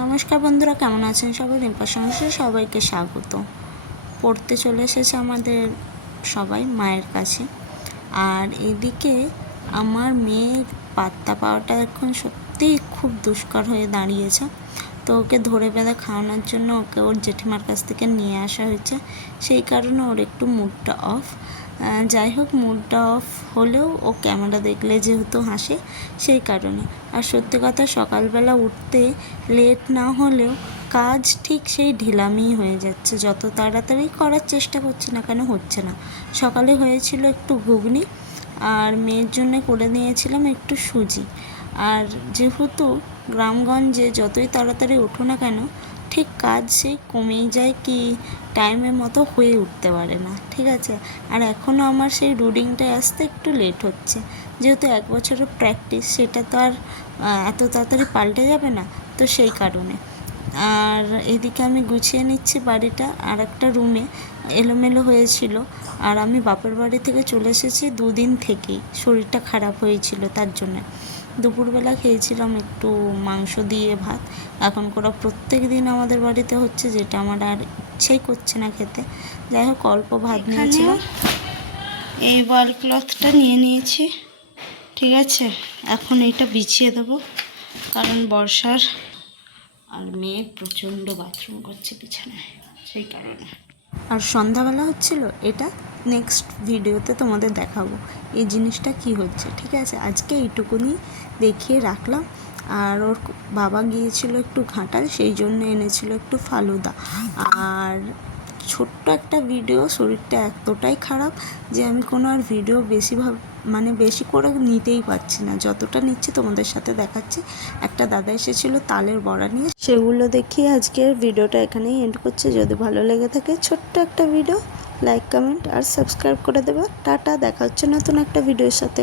নমস্কার বন্ধুরা, কেমন আছেন সবাই? রিম্পার সংসারে সবাইকে স্বাগত। পড়তে চলে এসেছে আমাদের সবাই মায়ের কাছে। আর এদিকে আমার মেয়ের পাত্তা পাওয়াটা এখন সত্যিই খুব দুষ্কর হয়ে দাঁড়িয়েছে। তো ওকে ধরে বেঁধে খাওয়ানোর জন্য ওকে ওর জেঠিমার কাছ থেকে নিয়ে আসা হয়েছে। সেই কারণে ওর একটু মুডটা অফ যাই হোক মুডটা অফ হলেও ও ক্যামেরা দেখলে যেহেতু হাসে, সেই কারণে। আর সত্যি কথা, সকালবেলা উঠতে লেট না হলেও কাজ ঠিক সেই ঢিলামি হয়ে যাচ্ছে। যত তাড়াতাড়ি করার চেষ্টা করছি না কেন, হচ্ছে না। সকালে হয়েছিল একটু ঘুগনি, আর মেয়ের জন্য করে নিয়েছিলাম একটু সুজি। আর যেহেতু গ্রামগঞ্জে যতই তাড়াতাড়ি ওঠো না কেন ঠিক কাজ সেই কমেই যায় কি টাইমের মতো হয়ে উঠতে পারে না, ঠিক আছে? আর এখনও আমার সেই রুডিংটায় আসতে একটু লেট হচ্ছে। যেহেতু এক বছরের প্র্যাকটিস সেটা তো আর এত তাড়াতাড়ি পাল্টে যাবে না, তো সেই কারণে। আর এদিকে আমি গুছিয়ে নিচ্ছি বাড়িটা আর একটা রুমে এলোমেলো হয়েছিল। আর আমি বাপের বাড়ি থেকে চলে এসেছি দুদিন থেকেই। শরীরটা খারাপ হয়েছিল তার জন্য। দুপুরবেলা খেয়েছিলাম একটু মাংস দিয়ে ভাত। এখন করা প্রত্যেক দিন আমাদের বাড়িতে হচ্ছে যেটা আমার আর ইচ্ছেই করছে না খেতে। যাই হোক অল্প ভাত নিয়েছিলাম। এই ওয়াল ক্লথটা নিয়ে নিয়েছি। ঠিক আছে? এখন এইটা বিছিয়ে দেবো। কারণ বর্ষার আর মেয়ে প্রচণ্ড বাথরুম করছে পিছনে সেই কারণে। আর সন্ধ্যাবেলা হচ্ছিল, এটা নেক্সট ভিডিওতে তোমাদের দেখাবো, এই জিনিসটা কি হচ্ছে, ঠিক আছে? আজকে এইটুকুনি দেখিয়ে রাখলাম। আর ওর বাবা গিয়েছিল একটু ঘাটাল, সেই জন্য এনেছিল একটু ফালুদা। আর ছোট্ট একটা ভিডিও শরীরটা এতটাই খারাপ যে আমি কোনো আর ভিডিও বেশি ভাব মানে বেশি করে নিতেই পারছি না। যতটা নিচ্ছি তোমাদের সাথে দেখাচ্ছি। একটা দাদা এসেছিল তালের বড়া নিয়ে। সেগুলো দেখিয়ে আজকের ভিডিওটা এখানেই এন্ড করছে। যদি ভালো লেগে থাকে ছোট্ট একটা ভিডিও লাইক কমেন্ট আর সাবস্ক্রাইব করে দেবে। টাটা, দেখা হচ্ছে নতুন একটা ভিডিওর সাথে।